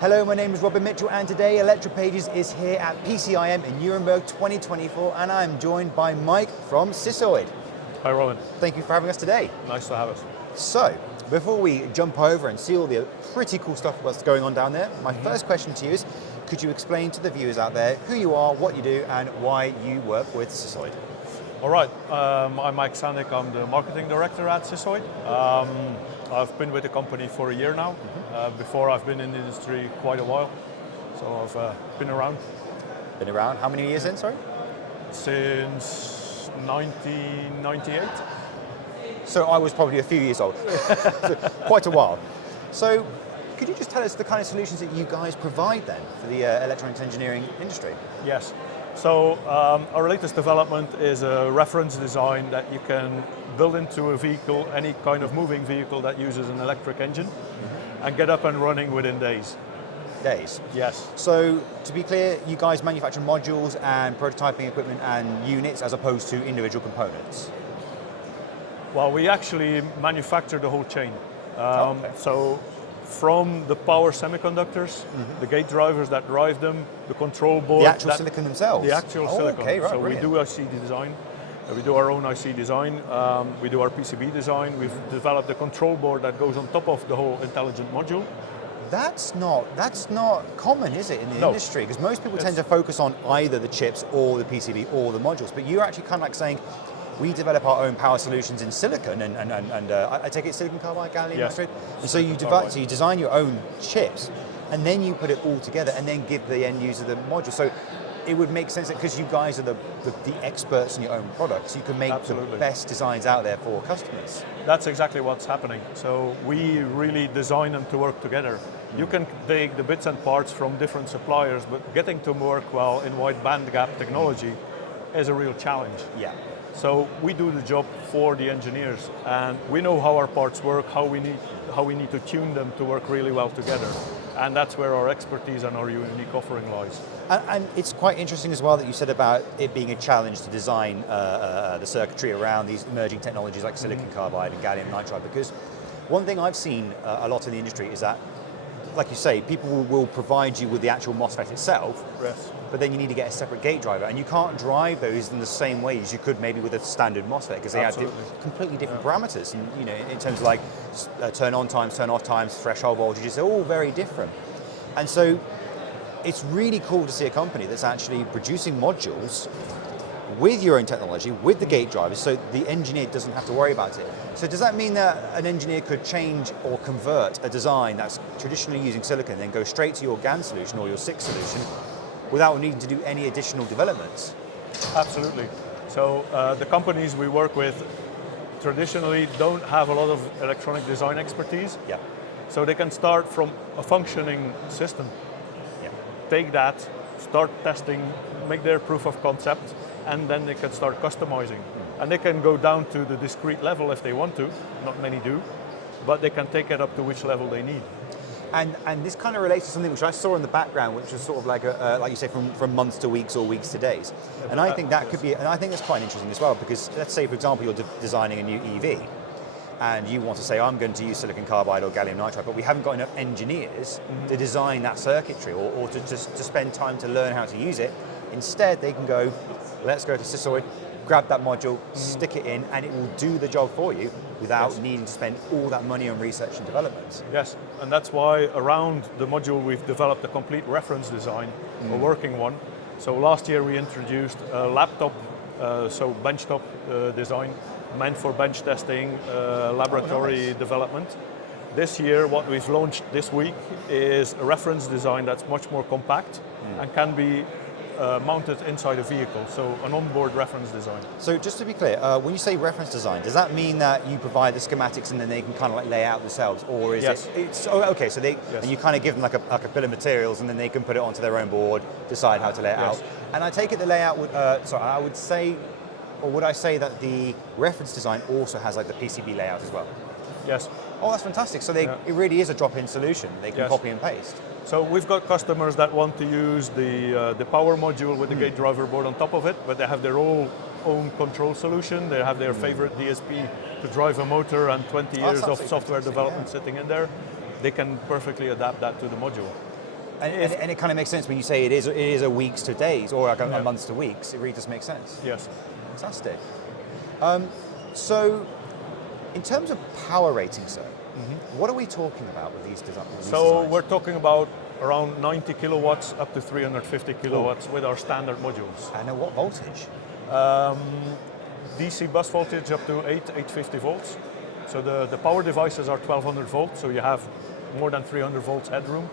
Hello, my name is Robin Mitchell, and today Electropages is here at PCIM in Nuremberg 2024, and I'm joined by Mike from CISSOID. Hi Robin. Thank you for having us today. Nice to have us. So, before we jump over and see all the pretty cool stuff that's going on down there, my first question to you is, could you explain to the viewers out there who you are, what you do, and why you work with CISSOID? All right, I'm Mike Sandick, I'm the marketing director at CISSOID. I've been with the company for a year now. Before I've been in the industry quite a while, so I've been around. Been around, how many years in, sorry? Since 1998. So I was probably a few years old, so quite a while. So could you just tell us the kind of solutions that you guys provide then for the electronics engineering industry? Yes. So our latest development is a reference design that you can build into a vehicle, any kind of moving vehicle that uses an electric engine, and get up and running within days. Days? Yes. So to be clear, you guys manufacture modules and prototyping equipment and units as opposed to individual components? Well, we actually manufacture the whole chain. Okay. So from the power semiconductors, the gate drivers that drive them, the control board. The actual silicon themselves? The actual silicon. Okay, right, so brilliant. we do IC design, we do our own IC design, we do our PCB design, we've developed a control board that goes on top of the whole intelligent module. That's not common, is it, in the industry? Because most people tend to focus on either the chips or the PCB or the modules, but you're actually kind of like saying, we develop our own power solutions in silicon, and I take it Silicon Carbide, gallium nitride. And so you design your own chips, and then you put it all together, and then give the end user the module. So it would make sense that because you guys are the experts in your own products, you can make the best designs out there for customers. That's exactly what's happening. So we really design them to work together. You can take the bits and parts from different suppliers, but getting to work well in wide bandgap technology is a real challenge. Yeah. So we do the job for the engineers, and we know how our parts work, how we need to tune them to work really well together. And that's where our expertise and our unique offering lies. And it's quite interesting as well that you said about it being a challenge to design the circuitry around these emerging technologies like silicon carbide and gallium nitride, because one thing I've seen a lot in the industry is that, like you say, people will provide you with the actual MOSFET itself, Yes. but then you need to get a separate gate driver, and you can't drive those in the same way as you could maybe with a standard MOSFET, because they have completely different parameters, and in terms of like turn on times, turn off times, threshold voltages, they're all very different. And so it's really cool to see a company that's actually producing modules with your own technology, with the gate drivers, so the engineer doesn't have to worry about it. So does that mean that an engineer could change or convert a design that's traditionally using silicon and then go straight to your GaN solution or your SiC solution without needing to do any additional developments? Absolutely. So the companies we work with traditionally don't have a lot of electronic design expertise. Yeah. So they can start from a functioning system. Yeah. Take that, start testing, make their proof of concept, and then they can start customizing. And they can go down to the discrete level if they want to, not many do, but they can take it up to which level they need. And this kind of relates to something which I saw in the background, which is sort of like like you say, from months to weeks or weeks to days. And I think that could be, and I think that's quite interesting as well, because let's say, for example, you're designing a new EV, and you want to say, I'm going to use silicon carbide or gallium nitride, but we haven't got enough engineers to design that circuitry or to spend time to learn how to use it. Instead, they can go, let's go to CISSOID, grab that module, stick it in, and it will do the job for you without needing to spend all that money on research and development. Yes, and that's why around the module we've developed a complete reference design, a working one. So last year we introduced a laptop, so benchtop design, meant for bench testing, laboratory development. This year, what we've launched this week is a reference design that's much more compact and can be mounted inside a vehicle, so an onboard reference design. So just to be clear, when you say reference design, does that mean that you provide the schematics and then they can kind of like lay out themselves, or is okay? So and you kind of give them like a bill of materials, and then they can put it onto their own board, decide how to lay it out. And I take it the layout would, I would say, or would I say that the reference design also has like the PCB layout as well? Yes. Oh, that's fantastic. So it really is a drop-in solution. They can copy and paste. So we've got customers that want to use the power module with the gate driver board on top of it, but they have their own control solution. They have their favorite DSP to drive a motor and 20 years of software development sitting in there. They can perfectly adapt that to the module. And it kind of makes sense when you say it is a weeks to days or like a months to weeks. It really does make sense. Yes. Fantastic. So, in terms of power rating, sir, what are we talking about with these designs? So we're talking about around 90 kilowatts up to 350 kilowatts with our standard modules. And at what voltage? DC bus voltage up to 850 volts. So the power devices are 1200 volts, so you have more than 300 volts headroom.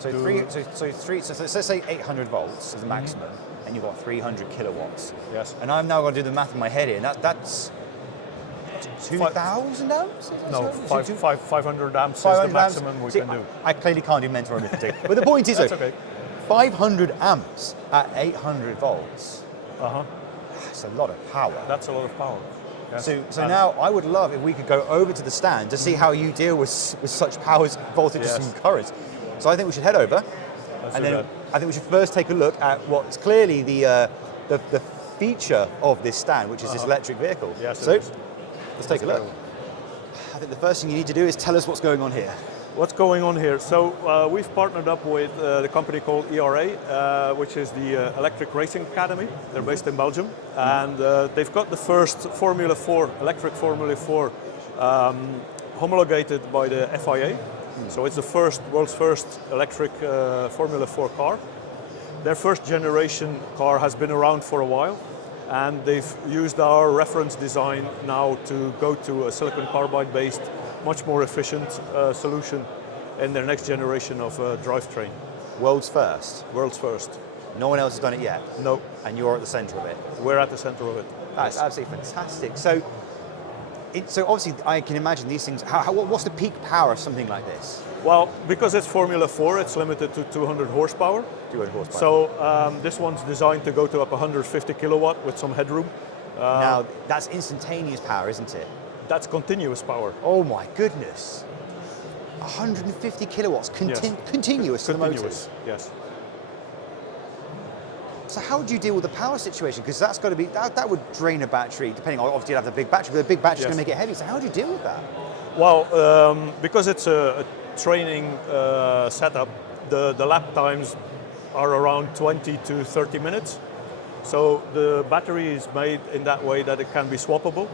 So let's say 800 volts is the maximum, and you've got 300 kilowatts. Yes. And I'm now going to do the math in my head here, and that's 2,000 amps? No, 500 amps is the maximum we can do. I clearly can't do mental arithmetic. But the point is, That's okay. 500 amps at 800 volts. That's a lot of power. That's a lot of power. Yes. So now I would love if we could go over to the stand to see how you deal with such powers, voltages and currents. So I think we should head over, and then I think we should first take a look at what's clearly the feature of this stand, which is this electric vehicle. Yes, so let's take a look. I think the first thing you need to do is tell us what's going on here. What's going on here? So we've partnered up with the company called ERA, which is the Electric Racing Academy. They're based in Belgium, and they've got the first electric Formula 4 homologated by the FIA. So it's the world's first electric Formula 4 car. Their first generation car has been around for a while, and they've used our reference design now to go to a Silicon Carbide based, much more efficient solution in their next generation of drivetrain. World's first? World's first. No one else has done it yet? No. And you're at the center of it? We're at the center of it. That's absolutely fantastic. So obviously I can imagine these things, what's the peak power of something like this? Well, because it's Formula 4, it's limited to 200 horsepower. 200 horsepower. So this one's designed to go to up 150 kilowatt with some headroom. Now, that's instantaneous power, isn't it? That's continuous power. Oh my goodness. 150 kilowatts, continuous to the motors. Yes. So how do you deal with the power situation? Because that's got to be, that would drain a battery, depending on, obviously you'd have the big battery, but the big battery's going to make it heavy. So how do you deal with that? Well, because it's a training setup, the lap times are around 20 to 30 minutes. So the battery is made in that way that it can be swappable.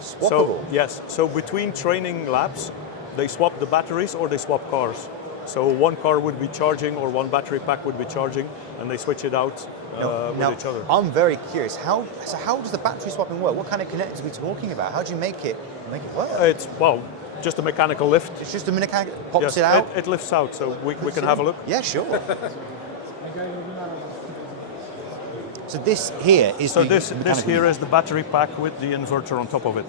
Swappable? So, yes. So between training laps, they swap the batteries or they swap cars. So one car would be charging or one battery pack would be charging, and they switch it out with each other. I'm very curious. How does the battery swapping work? What kind of connectors are we talking about? How do you make it work? It's, well, just a mechanical lift. It's just a mechanical, pops yes, it out? It lifts out, so we can have a look. Yeah, sure. So this here is this here is the battery pack with the inverter on top of it.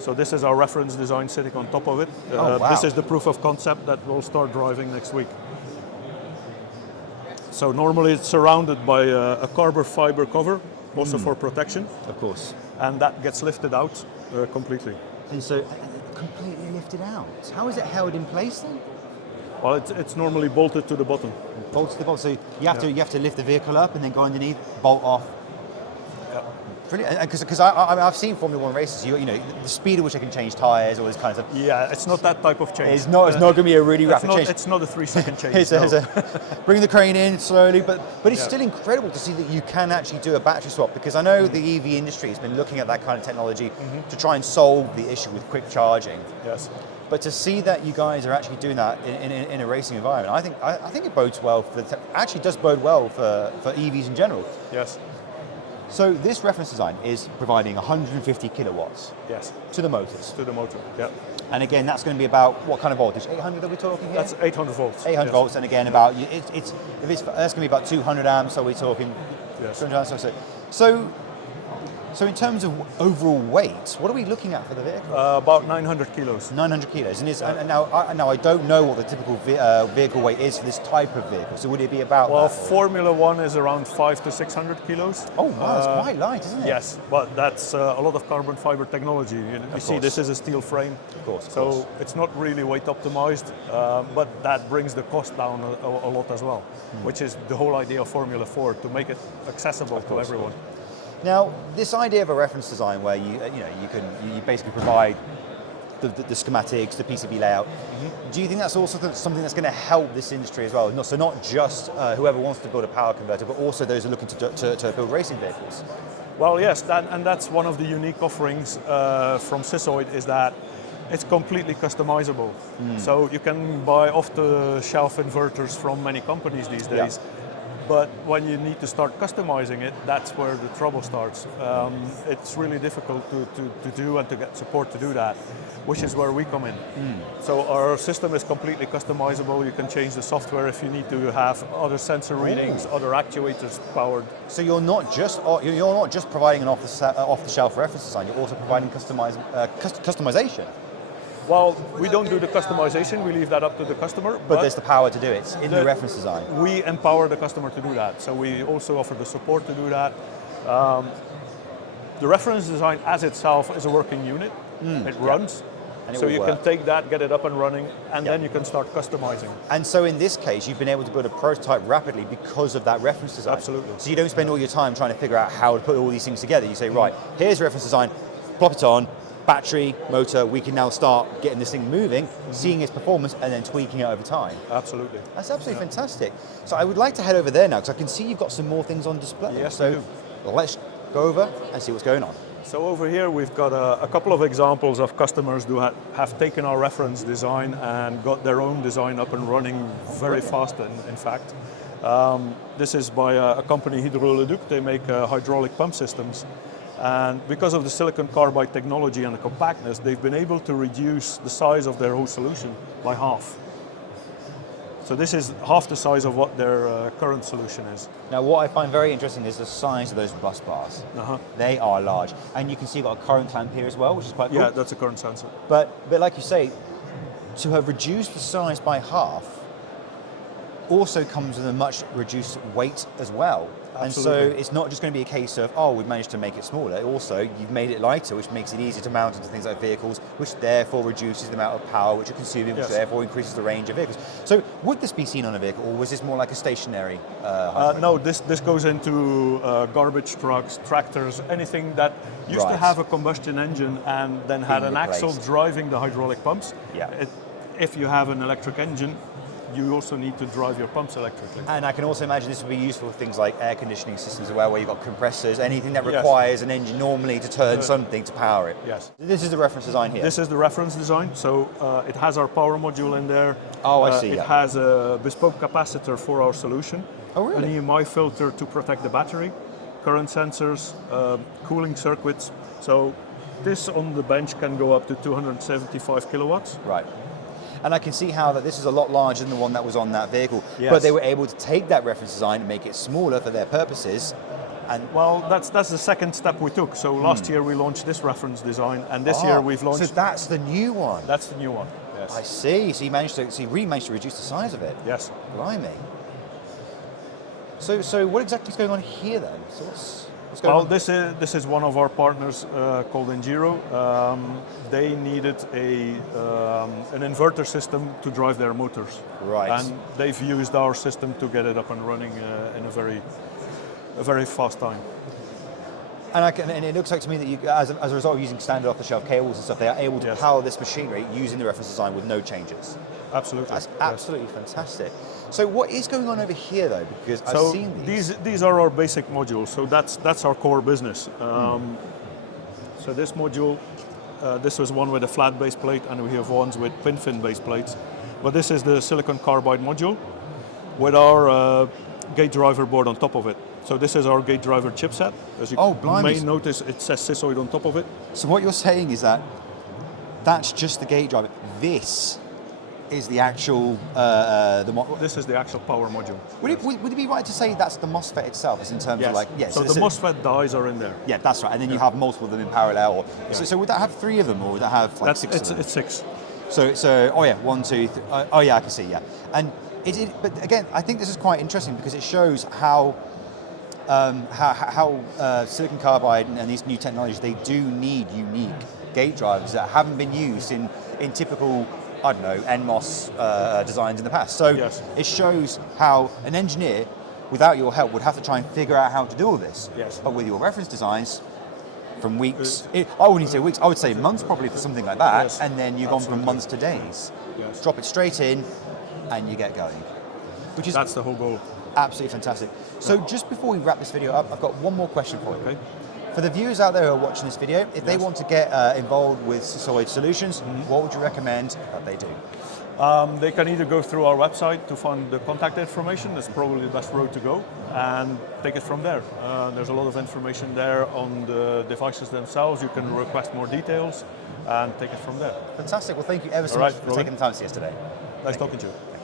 So this is our reference design sitting on top of it. Wow. This is the proof of concept that we'll start driving next week. So normally it's surrounded by a carbon fiber cover, also for protection. Of course. And that gets lifted out completely. And so completely lifted out. How is it held in place then? Well, it's normally bolted to the bottom. Bolted to the bottom. So you have to lift the vehicle up and then go underneath, bolt off. Brilliant. Because I've seen Formula 1 races, you know, the speed at which they can change tyres, all this kind of stuff. Yeah, it's not that type of change. It's not going to be a really rapid change. It's not a 3-second change. Bring the crane in slowly, but it's still incredible to see that you can actually do a battery swap, because I know the EV industry has been looking at that kind of technology to try and solve the issue with quick charging. Yes. But to see that you guys are actually doing that in a racing environment, I think it bodes well actually does bode well for EVs in general. Yes. So this reference design is providing 150 kilowatts. Yes. To the motors. To the motor. Yeah. And again, that's going to be about what kind of voltage? 800 are we talking here? That's 800 volts. 800 volts, and again about that's going to be about 200 amps. So we're talking 200 amps. So in terms of overall weight, what are we looking at for the vehicle? About 900 kilos. 900 kilos. And now I don't know what the typical vehicle weight is for this type of vehicle. So would it be about? Well, Formula 1 is around 500 to 600 kilos. Oh wow, it's quite light, isn't it? Yes, but that's a lot of carbon fiber technology. You see, this is a steel frame. Of course. So it's not really weight optimized, but that brings the cost down a lot as well, which is the whole idea of Formula 4, to make it accessible to everyone. Now, this idea of a reference design where you basically provide the schematics, the PCB layout. Do you think that's also something that's going to help this industry as well? So not just whoever wants to build a power converter, but also those who are looking to build racing vehicles? Well, yes, and that's one of the unique offerings from CISSOID, is that it's completely customizable. So you can buy off-the-shelf inverters from many companies these days. Yeah. But when you need to start customizing it, that's where the trouble starts. It's really difficult to do and to get support to do that, which is where we come in. So our system is completely customizable. You can change the software if you need to have other sensor readings, other actuators powered. So you're not just providing an off-the-shelf reference design. You're also providing customization. Well, we don't do the customization, we leave that up to the customer. But there's the power to do it in the reference design. We empower the customer to do that. So we also offer the support to do that. The reference design as itself is a working unit. It runs. And so you can take that, get it up and running, and then you can start customizing. And so in this case, you've been able to build a prototype rapidly because of that reference design. Absolutely. So you don't spend all your time trying to figure out how to put all these things together. You say, right, here's reference design, plop it on, battery, motor, we can now start getting this thing moving, seeing its performance, and then tweaking it over time. Absolutely. That's absolutely fantastic. So I would like to head over there now, because I can see you've got some more things on display. Yes, so we do. Let's go over and see what's going on. So over here we've got a couple of examples of customers who have taken our reference design and got their own design up and running very fast, in fact. This is by a company, Hydro Leduc. They make hydraulic pump systems. And because of the silicon carbide technology and the compactness, they've been able to reduce the size of their whole solution by half. So this is half the size of what their current solution is. Now what I find very interesting is the size of those bus bars. They are large. And you can see you've got a current clamp here as well, which is quite cool. Yeah, that's a current sensor. But like you say, to have reduced the size by half also comes with a much reduced weight as well. Absolutely. And so it's not just going to be a case of, oh, we've managed to make it smaller. Also, you've made it lighter, which makes it easier to mount into things like vehicles, which therefore reduces the amount of power which you're consuming, which therefore increases the range of vehicles. So would this be seen on a vehicle, or was this more like a stationary? No, this goes into garbage trucks, tractors, anything that used to have a combustion engine and then had an axle driving the hydraulic pumps. If you have an electric engine, you also need to drive your pumps electrically. And I can also imagine this would be useful for things like air conditioning systems as well, where you've got compressors, anything that requires an engine normally to turn something to power it. Yes. This is the reference design here. This is the reference design. So it has our power module in there. Oh, I see. It has a bespoke capacitor for our solution. Oh, really? An EMI filter to protect the battery, current sensors, cooling circuits. So this on the bench can go up to 275 kilowatts. Right. And I can see how that this is a lot larger than the one that was on that vehicle. Yes. But they were able to take that reference design and make it smaller for their purposes. And well, that's the second step we took. So last year we launched this reference design, and this year we've launched. So that's the new one. That's the new one. Yes. I see. So you really managed to reduce the size of it. Yes. Blimey. So what exactly is going on here then? So what's going on? This is one of our partners called Engiro. They needed an inverter system to drive their motors. Right. And they've used our system to get it up and running in a very fast time. And it looks like to me that you, as a result of using standard off-the-shelf cables and stuff, they are able to power this machinery using the reference design with no changes. Absolutely. That's absolutely fantastic. So what is going on over here though? Because I've seen these are our basic modules. So that's our core business. So this module, this was one with a flat base plate, and we have ones with pin fin base plates. But this is the Silicon Carbide module with our gate driver board on top of it. So this is our gate driver chipset. As you may notice, it says CISSOID on top of it. So what you're saying is that that's just the gate driver. This is the actual This is the actual power module. Would it be right to say that's the MOSFET itself, as in terms of like So the MOSFET dies are in there. Yeah, that's right. And then you have multiple of them in parallel. So would that have 3 of them, or would that have like 6 of them? It's 6. So oh yeah, 1, 2, 3. Oh yeah, I can see. Yeah, and but again, I think this is quite interesting because it shows how silicon carbide and these new technologies, they do need unique gate drivers that haven't been used in typical, I don't know, NMOS designs in the past. So it shows how an engineer, without your help, would have to try and figure out how to do all this. Yes. But with your reference designs, from weeks. I wouldn't say weeks. I would say months probably for something like that. Yes, and then you've gone from absolutely. months to days. Yes. Drop it straight in, and you get going. Which is That's the whole goal. absolutely fantastic. So just before we wrap this video up, I've got one more question for you. Okay. For the viewers out there who are watching this video, if they want to get involved with CISSOID solutions, what would you recommend that they do? They can either go through our website to find the contact information, that's probably the best road to go, and take it from there. There's a lot of information there on the devices themselves. You can request more details and take it from there. Fantastic. Well, thank you ever so All much right, for Robin. taking the time to see us today. Nice talking to you.